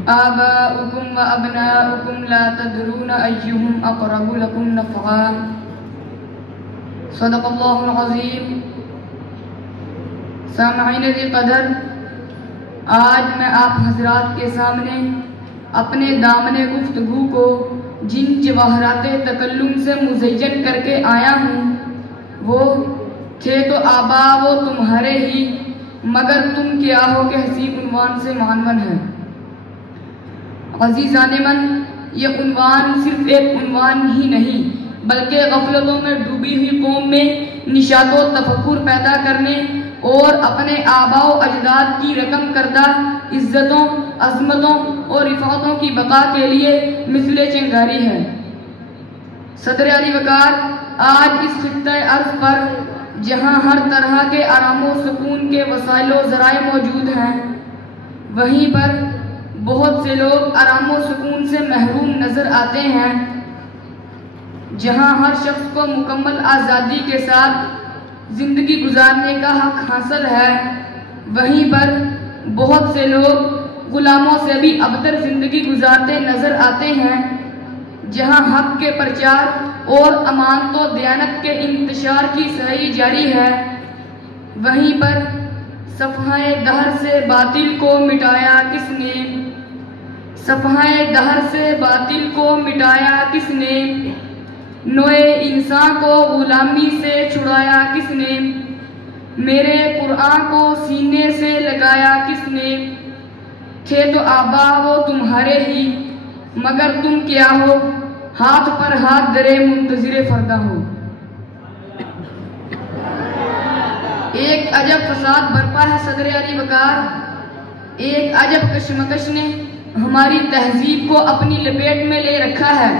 आबाउकुम व अबनाउकुम ला तदरून अय्युहुम अक़रबु लकुम नफ़आ। सदक़ल्लाहुल अज़ीम। सामईन क़दर, आज मैं आप हजरात के सामने अपने दामने गुफ्तगू को जिन जवाहराते तकल्लुम से मुज़य्यन करके आया हूँ, वो थे तो आबा वो तुम्हारे ही, मगर तुम क्या हो के हसीब उन्वान से मानवन है। अज़ीज़ाने मन, ये उन्वान सिर्फ एक उन्वान ही नहीं बल्कि गफलतों में डूबी हुई कौम में निशातो तफक्कुर पैदा करने और अपने आबाओ अजदाद की रकम करदा इज्जतों, अजमतों और रिफातों की बका के लिए मिसले चिंगारी है। सदर अली वकार, आज इस खित्ते अर्ज़ पर जहाँ हर तरह के आरामो सुकून के वसाइलो ज़राए मौजूद हैं, वहीं पर बहुत से लोग आरामो सुकून से महरूम नज़र आते हैं। जहाँ हर शख्स को मुकम्मल आज़ादी के साथ ज़िंदगी गुजारने का हक हासिल है, वहीं पर बहुत से लोग गुलामों से भी अबतर ज़िंदगी गुजारते नज़र आते हैं। जहाँ हक के प्रचार और अमानतो दयानत के इंतशार की सही जारी है, वहीं पर सफ़हाए दहर से बातिल को मिटाया किसने, सफ़हाए दहर से बातिल को मिटाया किसने, नोए इंसान को गुलामी से छुड़ाया किसने, मेरे कुरान को सीने से लगाया किसने। थे तो आबा वो तुम्हारे ही, मगर तुम क्या हो, हाथ पर हाथ दरे मुंतज़िरे फरदा हो। एक अजब फसाद बरपा है सदर अली वकार, एक अजब कशमकश ने हमारी तहजीब को अपनी लपेट में ले रखा है।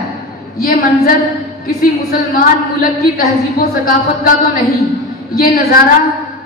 ये मंजर किसी मुसलमान मुल्क की तहजीब व सकाफत का तो नहीं, ये नज़ारा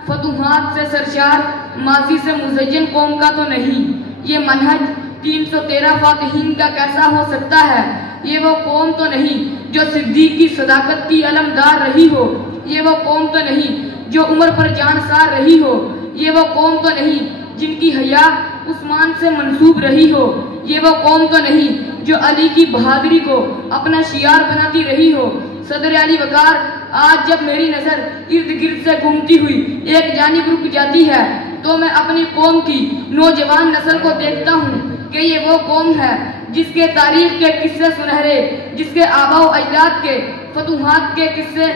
फतूहात से सरशार माजी से मुज़य्यन कौम का तो नहीं, ये मनहज 313 फातिहीन का कैसा हो सकता है। ये वो कौम तो नहीं जो सिद्दीक़ की सदाकत की अलमदार रही हो, ये वो कौम तो नहीं जो उमर पर जानसार रही हो, ये वो कौम तो नहीं जिनकी हया उस्मान से मंसूब रही हो, ये वो कौम तो नहीं जो अली की बहादुरी को अपना शियार बनाती रही हो। सदर अली वकार, आज जब मेरी नज़र इर्द गिर्द से घूमती हुई एक जानिब रुक जाती है, तो मैं अपनी कौम की नौजवान नस्ल को देखता हूँ कि ये वो कौम है जिसके तारीख के किस्से सुनहरे, जिसके आबाओ अजदाद के फतूहात के किस्से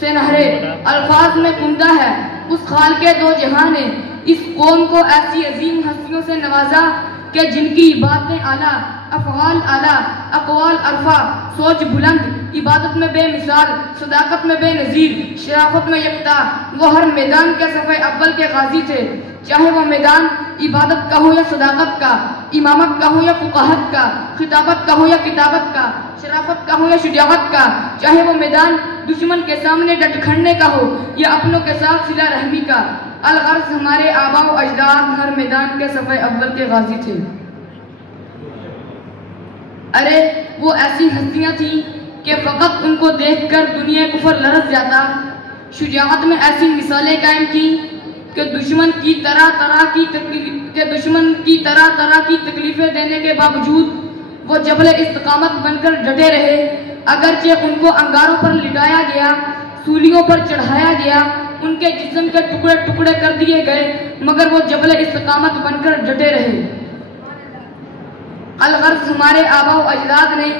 से नहरे अल्फाज में कुंदा है। उस खाल के दो जहां ने इस कौम को ऐसी अजीम हस्तियों से नवाजा कि जिनकी बातें आला, अफ़आल आला, अक़वाल अरफा, सोच बुलंद, इबादत में बेमिसाल, सदाकत में बेनज़ीर, शराफत में यकता, वो हर मैदान के सफ़े अव्वल के गाजी थे। चाहे वो मैदान इबादत का हो या सदाकत का, इमामत का हो या फ़ुक़ाहत का, खिताबत का हो या किताबत का, शराफत का हो या शुजाअत का, चाहे वो मैदान दुश्मन के सामने डट खड़ने का हो या अपनों के साथ सिला रहमी का। अलगर्ज़ हमारे आबाओ अजदाद हर मैदान के सफ़े अव्वल के गाजी थे। अरे वो ऐसी हस्तियाँ थीं कि फ़कत उनको देखकर दुनिया कुफर लरज़ जाता। शुजाअत में ऐसी मिसालें कायम की कि दुश्मन की तरह तरह की तकलीफ़ें देने के बावजूद वो जबल इस्तिक़ामत बनकर डटे रहे। अगरचे उनको अंगारों पर लिटाया गया, सूलियों पर चढ़ाया गया, उनके जिस्म के टुकड़े टुकड़े कर दिए गए, मगर वो जबल इस्तिक़ामत बनकर डटे रहे। अलगर्ज़ हमारे आबाओ अजदाद ने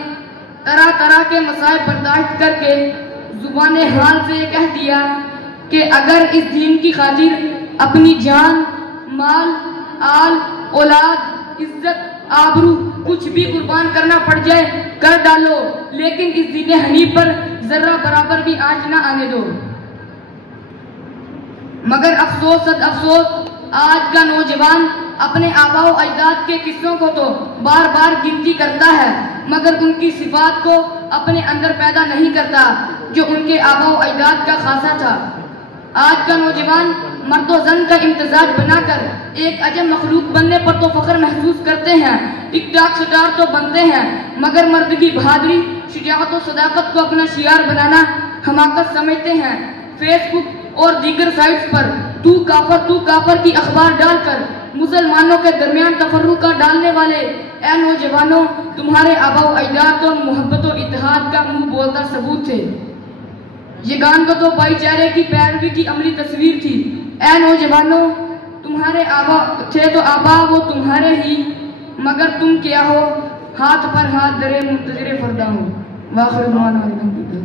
तरह तरह के मसाइब बर्दाश्त करके ज़ुबान हाल से कह दिया कि अगर इस दीन की खातिर अपनी जान, माल, आल, औलाद, इज्जत, आबरू कुछ भी कुर्बान करना पड़ जाए कर डालो, लेकिन इस दीन हनीफ पर जर्रा बराबर भी आंच ना आने दो। मगर अफसोस सद अफसोस, आज का नौजवान अपने आबाओ अजदाद के किस्सों को तो बार बार गिनती करता है, मगर उनकी सिफात को अपने अंदर पैदा नहीं करता जो उनके आबाओ अजदाद का खासा था। आज का नौजवान मर्दो जन का इम्तिजाज बनाकर एक अजब मखलूक बनने पर तो फख्र महसूस करते हैं, टिक टाक स्टार तो बनते हैं, मगर मर्द की बहादुरी, शुजाअत और सदाकत को अपना शियार बनाना हमाकत समझते हैं। फेसबुक और दीगर साइट्स पर तू काफर की अखबार डालकर मुसलमानों के दरमियान तफर्रुका डालने वाले ए नौजवानों, तुम्हारे आबा अजदाद तो मोहब्बत और इत्तेहाद का मुंह बोलता सबूत थे। ये गान को तो भाईचारे की पैरवी की अमली तस्वीर थी। ए नौजवानों, तुम्हारे आबा थे तो आबा वो तुम्हारे ही, मगर तुम क्या हो, हाथ पर हाथ धरे मुंतज़िर फरदा हो। वाखिर दुआना।